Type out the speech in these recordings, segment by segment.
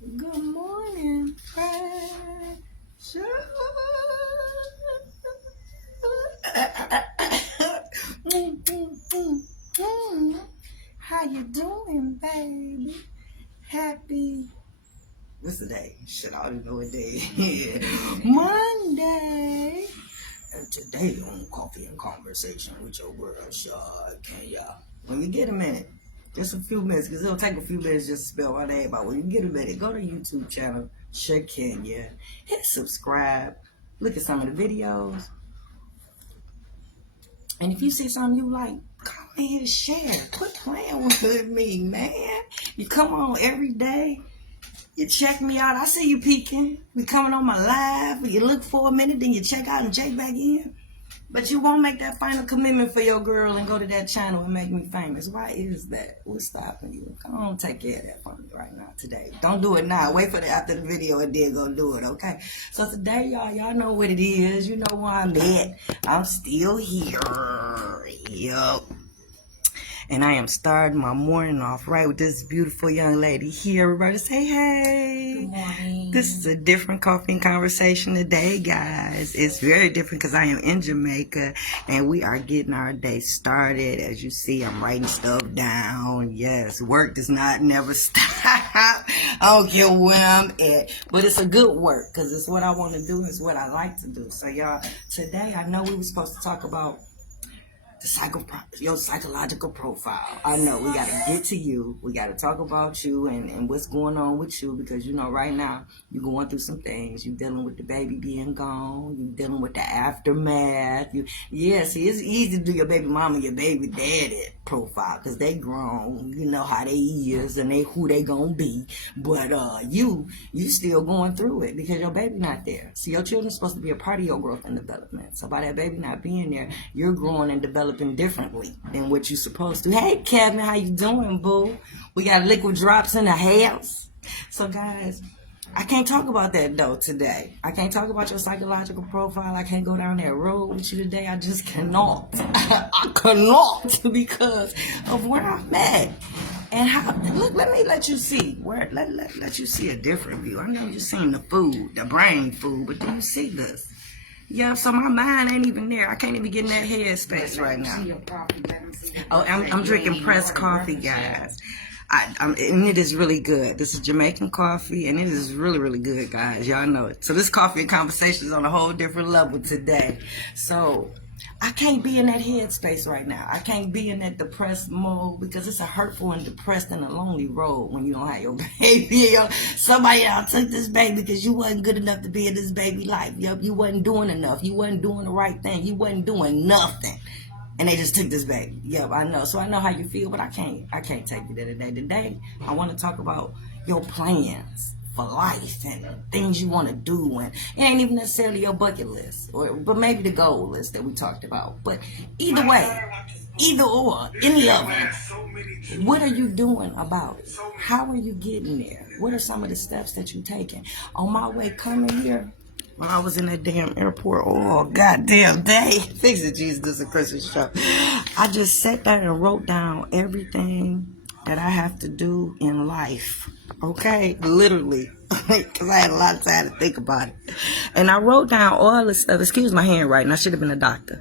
Good morning, precious. How you doing, baby? Happy. What's the day? Shit, I don't even know what day it is. Monday. And today on Coffee and Conversation with your girl, Shakenya. When you get a minute, just a few minutes, because it'll take a few minutes just to spell my name out. When you get a minute, go to YouTube channel, Shakenya. Hit subscribe. Look at some of the videos. And if you see something you like, come in here and share. Quit playing with me, man. You come on every day. You check me out. I see you peeking. We coming on my live. You look for a minute, then you check out and check back in. But you won't make that final commitment for your girl and go to that channel and make me famous. Why is that? What's stopping you? Come on, take care of that for me right now, today. Don't do it now. Wait for the after the video and then go do it, okay? So today, y'all know what it is. You know where I'm at. I'm still here. Yup. And I am starting my morning off right with this beautiful young lady here. Everybody say hey. Good morning. This is a different coffee and conversation today, guys. It's very different because I am in Jamaica and we are getting our day started. As you see, I'm writing stuff down. Yes, work does not never stop. I don't care where I'm at. But it's a good work because it's what I want to do. It's what I like to do. So, y'all, today I know we were supposed to talk about your psychological profile. I know we got to get to you. We got to talk about you and what's going on with you because, you know, right now you're going through some things. You're dealing with the baby being gone. You're dealing with the aftermath. See, it's easy to do your baby mama, your baby daddy profile because they grown. You know how they is and who they gonna be. But you still going through it because your baby not there. So your children's supposed to be a part of your growth and development. So by that baby not being there, you're growing and developing differently than what you're supposed to. Hey, Kevin, how you doing, boo? We got liquid drops in the house. So, guys, I can't talk about that, though, today. I can't talk about your psychological profile. I can't go down that road with you today. I just cannot. I cannot because of where I'm at. And how, look, let me let you see. Let you see a different view. I know you've seen the food, the brain food, but do you see this? Yeah, so my mind ain't even there. I can't even get in that headspace right now. Oh, I'm drinking pressed coffee, guys. And it is really good. This is Jamaican coffee, and it is really, really good, guys. Y'all know it. So this coffee and conversation is on a whole different level today. So I can't be in that headspace right now. I can't be in that depressed mode because it's a hurtful and depressed and a lonely road when you don't have your baby. Somebody else took this baby because you wasn't good enough to be in this baby life. Yep, you wasn't doing enough. You wasn't doing the right thing. You wasn't doing nothing. And they just took this baby. Yep, I know. So I know how you feel, but I can't take you there today. Today, I want to talk about your plans for life and things you want to do, and it ain't even necessarily your bucket list, but maybe the goal list that we talked about. But either way, either or, any of them, what are you doing about it? How are you getting there? What are some of the steps that you're taking? On my way coming here, when I was in that damn airport, oh goddamn day, fix it, Jesus, this is a Christmas show. I just sat there and wrote down everything that I have to do in life. Okay, literally, because I had a lot of time to think about it. And I wrote down all this stuff. Excuse my handwriting, I should have been a doctor.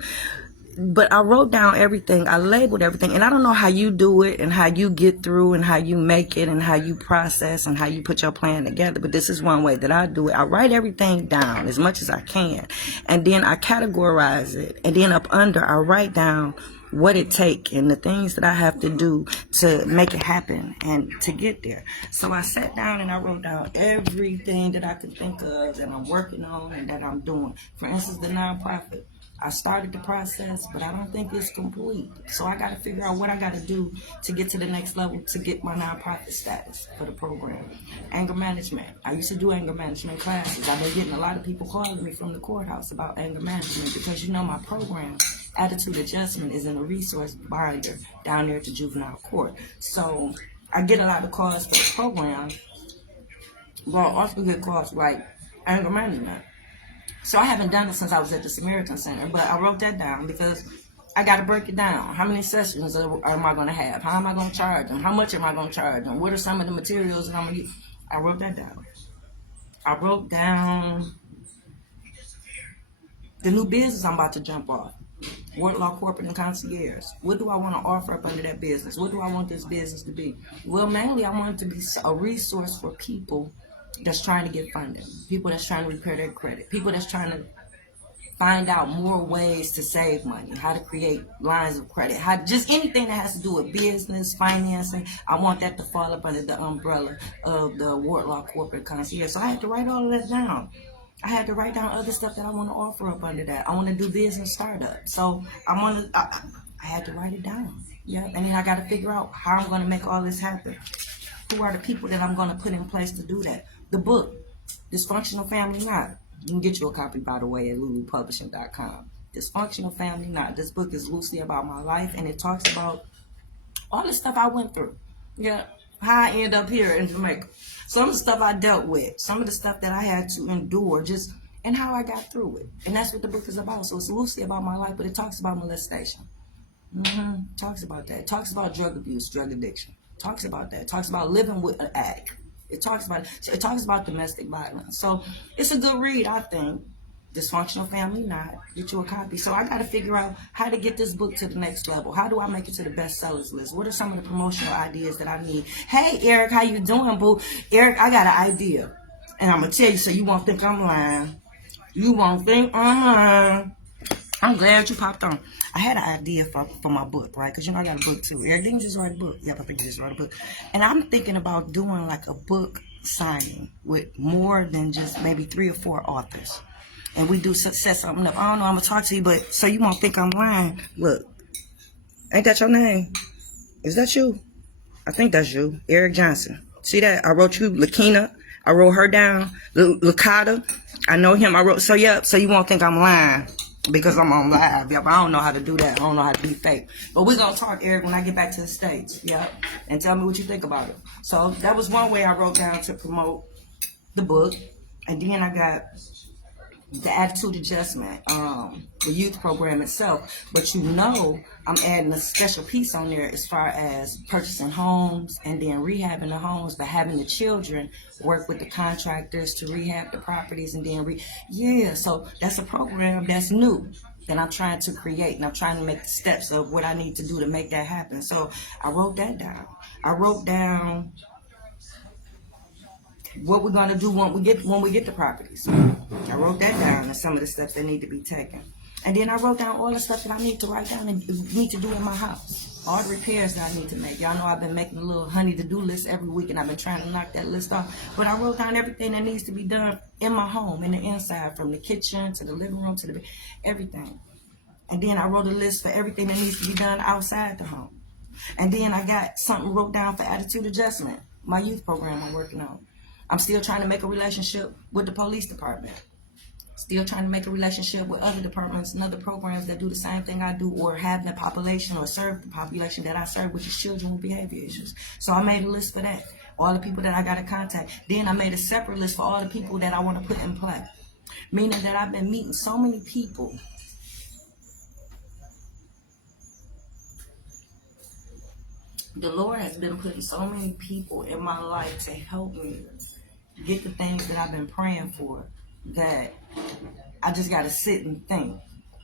But I wrote down everything, I labeled everything, and I don't know how you do it and how you get through and how you make it and how you process and how you put your plan together, but this is one way that I do it. I write everything down as much as I can, and then I categorize it, and then up under I write down what it takes and the things that I have to do to make it happen and to get there. So I sat down and I wrote down everything that I could think of that I'm working on and that I'm doing. For instance, the nonprofit. I started the process, but I don't think it's complete. So I got to figure out what I got to do to get to the next level to get my nonprofit status for the program. Anger management. I used to do anger management classes. I've been getting a lot of people calling me from the courthouse about anger management because, you know, my program, Attitude Adjustment, is in a resource binder down there at the juvenile court. So I get a lot of calls for the program, but I also get calls like anger management. So I haven't done it since I was at the Samaritan Center, but I wrote that down because I got to break it down. How many sessions am I going to have? How am I going to charge them? How much am I going to charge them? What are some of the materials that I'm going to use? I wrote that down. I wrote down the new business I'm about to jump off. Work law, corporate, and concierge. What do I want to offer up under that business? What do I want this business to be? Well, mainly I want it to be a resource for people that's trying to get funding, people that's trying to repair their credit, people that's trying to find out more ways to save money, how to create lines of credit, how just anything that has to do with business, financing. I want that to fall up under the umbrella of the Wardlaw Corporate Concierge. So I had to write all of that down. I had to write down other stuff that I want to offer up under that. I want to do business startup. So I had to write it down. Yeah, and then I got to figure out how I'm going to make all this happen. Who are the people that I'm going to put in place to do that? The book, Dysfunctional Family Knot. You can get you a copy, by the way, at lulupublishing.com. Dysfunctional Family Knot. This book is loosely about my life, and it talks about all the stuff I went through. Yeah, how I end up here in Jamaica. Some of the stuff I dealt with, some of the stuff that I had to endure, just and how I got through it. And that's what the book is about. So it's loosely about my life, but it talks about molestation. Talks about that. It talks about drug abuse, drug addiction. Talks about that. It talks about living with an addict. It talks about domestic violence. So it's a good read, I think. Dysfunctional Family Knot. Get you a copy. So I got to figure out how to get this book to the next level. How do I make it to the bestsellers list? What are some of the promotional ideas that I need? Hey, Eric, how you doing, boo? Eric, I got an idea. And I'm going to tell you so you won't think I'm lying. You won't think I'm lying. I'm glad you popped on. I had an idea for my book, right? Because, I got a book, too. Eric, didn't you just write a book? Yep, I think you just wrote a book. And I'm thinking about doing, like, a book signing with more than just maybe 3 or 4 authors. And we do set something up. I don't know, I'm going to talk to you, but so you won't think I'm lying. Look, ain't that your name? Is that you? I think that's you. Eric Johnson. See that? I wrote you, Lakina. I wrote her down. Lakata. I know him. I wrote, so you won't think I'm lying. Because I'm on live. Yep, I don't know how to do that. I don't know how to be fake. But we're going to talk, Eric, when I get back to the States. Yep. And tell me what you think about it. So that was one way I wrote down to promote the book. And then I got the attitude adjustment, the youth program itself. But I'm adding a special piece on there as far as purchasing homes and then rehabbing the homes, but having the children work with the contractors to rehab the properties and then so that's a program that's new that I'm trying to create, and I'm trying to make the steps of what I need to do to make that happen. So I wrote that down. I wrote down what we're gonna do when we get the properties. I wrote that down and some of the steps that need to be taken. And then I wrote down all the stuff that I need to write down and need to do in my house. All the repairs that I need to make. Y'all know I've been making a little honey to-do list every week, and I've been trying to knock that list off. But I wrote down everything that needs to be done in my home, in the inside, from the kitchen to the living room to the everything. And then I wrote a list for everything that needs to be done outside the home. And then I got something wrote down for attitude adjustment, my youth program I'm working on. I'm still trying to make a relationship with the police department. Still trying to make a relationship with other departments and other programs that do the same thing I do, or have the population or serve the population that I serve, which is children with behavior issues. So I made a list for that. All the people that I got to contact. Then I made a separate list for all the people that I want to put in play. Meaning that I've been meeting so many people. The Lord has been putting so many people in my life to help me get the things that I've been praying for, that I just got to sit and think.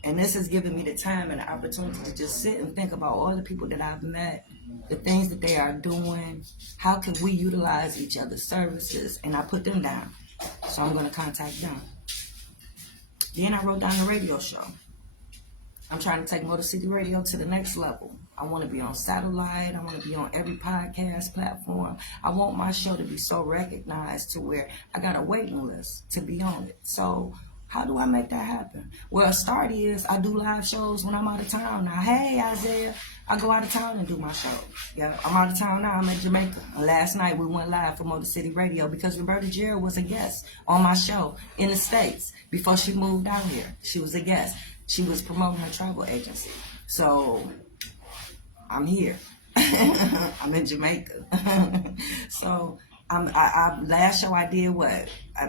And this has given me the time and the opportunity to just sit and think about all the people that I've met, the things that they are doing, how can we utilize each other's services, and I put them down. So I'm going to contact them. Then I wrote down the radio show. I'm trying to take Motor City Radio to the next level. I want to be on satellite. I want to be on every podcast platform. I want my show to be so recognized to where I got a waiting list to be on it. So how do I make that happen? Well, a start is I do live shows when I'm out of town now. Hey, Isaiah, I go out of town and do my show. Yeah, I'm out of town now. I'm in Jamaica. And last night we went live for Motor City Radio because Roberta Jarrett was a guest on my show in the States before she moved out here. She was a guest. She was promoting her travel agency. So I'm here. I'm in Jamaica. So last show I did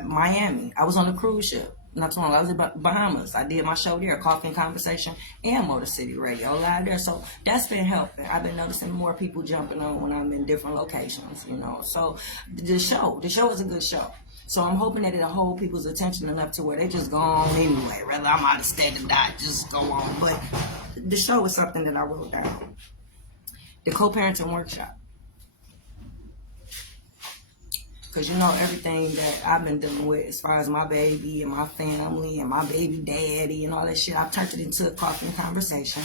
Miami. I was on a cruise ship. not too long ago. I was in Bahamas. I did my show there, Coffee and Conversation, and Motor City Radio live there. So that's been helping. I've been noticing more people jumping on when I'm in different locations, you know. So the show is a good show. So I'm hoping that it'll hold people's attention enough to where they just go on anyway. Whether I'm out of state or not, just go on. But the show is something that I wrote down. The co-parenting workshop. Because you know everything that I've been dealing with as far as my baby and my family and my baby daddy and all that shit, I've turned it into a coffee and conversation.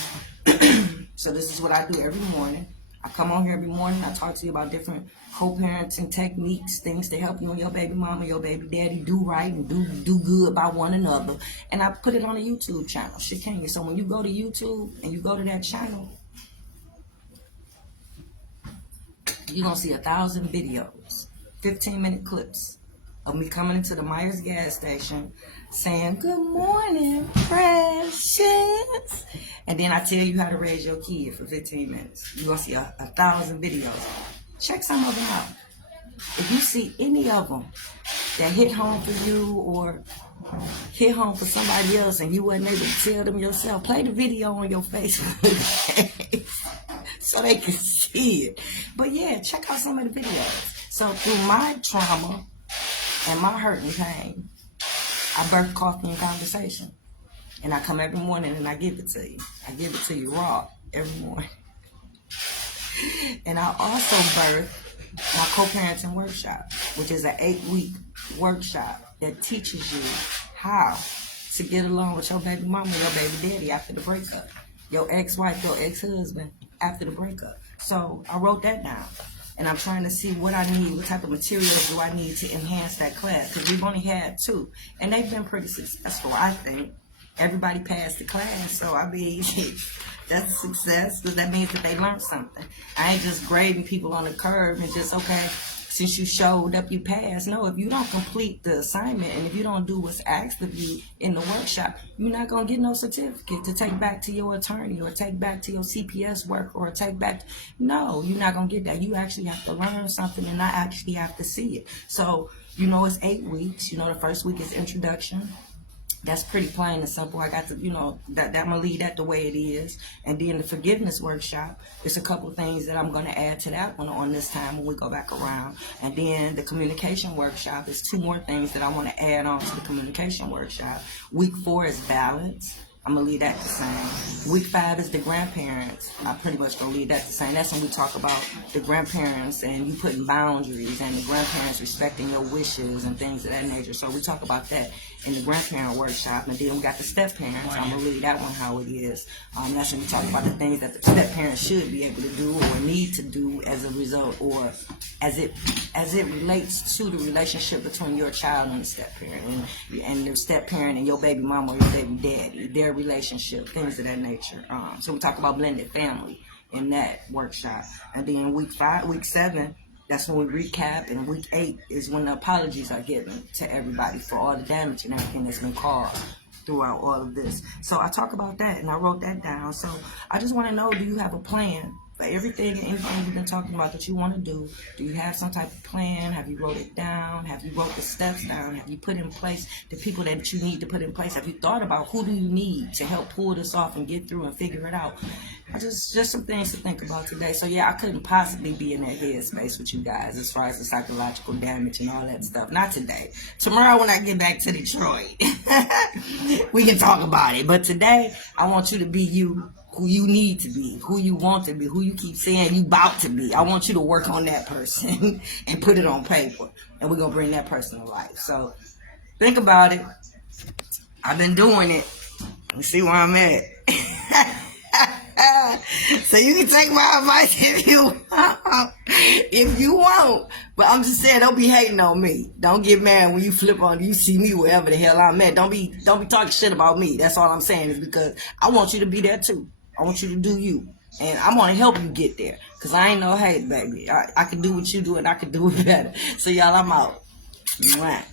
So this is what I do every morning. I come on here every morning. I talk to you about different co-parenting techniques, things to help you and your baby mama, your baby daddy do right and do good by one another. And I put it on a YouTube channel, Shakenya. So when you go to YouTube and you go to that channel, you're going to see 1,000 videos. 15-minute clips of me coming into the Myers gas station saying, "Good morning, precious." And then I tell you how to raise your kid for 15 minutes. You're going to see 1,000 videos. Check some of them out. If you see any of them that hit home for you or hit home for somebody else and you wasn't able to tell them yourself, play the video on your Facebook page so they can see it. But yeah, check out some of the videos. So through my trauma and my hurt and pain, I birthed Coffee and Conversation. And I come every morning and I give it to you. I give it to you raw every morning. And I also birthed my co-parenting workshop, which is an 8-week workshop that teaches you how to get along with your baby mama and your baby daddy after the breakup. Your ex-wife, your ex-husband after the breakup. So I wrote that down. And I'm trying to see what I need, what type of materials do I need to enhance that class. Because we've only had 2. And they've been pretty successful, I think. Everybody passed the class. So, I mean, that's a success. Because that means that they learned something. I ain't just grading people on the curve and just, okay, since you showed up, you passed. No, if you don't complete the assignment and if you don't do what's asked of you in the workshop, you're not going to get no certificate to take back to your attorney or take back to your CPS work or take back. No, you're not going to get that. You actually have to learn something and not actually have to see it. So, you know, it's 8 weeks. You know, the first week is introduction. That's pretty plain and simple. I got to, you know, that I'm going to leave that the way it is. And then the forgiveness workshop, there's a couple of things that I'm going to add to that one on this time when we go back around. And then the communication workshop is 2 more things that I want to add on to the communication workshop. Week 4 is balance. I'm going to leave that the same. Week 5 is the grandparents. I'm pretty much going to leave that the same. That's when we talk about the grandparents and you putting boundaries and the grandparents respecting your wishes and things of that nature. So we talk about that in the grandparent workshop. And then we got the step parents. I'm going to leave that one how it is. That's when we talk about the things that the step parents should be able to do or need to do as a result or as it relates to the relationship between your child and the step parent and the step parent and your baby mama or your baby daddy, their relationship, things of that nature. So we talk about blended family in that workshop. And then week 7, that's when we recap, and week 8 is when the apologies are given to everybody for all the damage and everything that's been caused throughout all of this. So I talk about that, and I wrote that down. So I just want to know, do you have a plan for everything and anything you've been talking about that you want to do? Do you have some type of plan? Have you wrote it down? Have you wrote the steps down? Have you put in place the people that you need to put in place? Have you thought about who do you need to help pull this off and get through and figure it out? Just some things to think about today. So yeah, I couldn't possibly be in that headspace with you guys as far as the psychological damage and all that stuff. Not today. Tomorrow when I get back to Detroit, we can talk about it. But today, I want you to be you, who you need to be, who you want to be, who you keep saying you about to be. I want you to work on that person and put it on paper. And we're going to bring that person to life. So think about it. I've been doing it. Let's see where I'm at. So you can take my advice if you want. If you want. But I'm just saying, don't be hating on me. Don't get mad when you flip on, you see me wherever the hell I'm at. Don't be talking shit about me. That's all I'm saying, is because I want you to be there too. I want you to do you. And I'm going to help you get there. Because I ain't no hate, baby. I can do what you do and I can do it better. So y'all, I'm out. Mwah.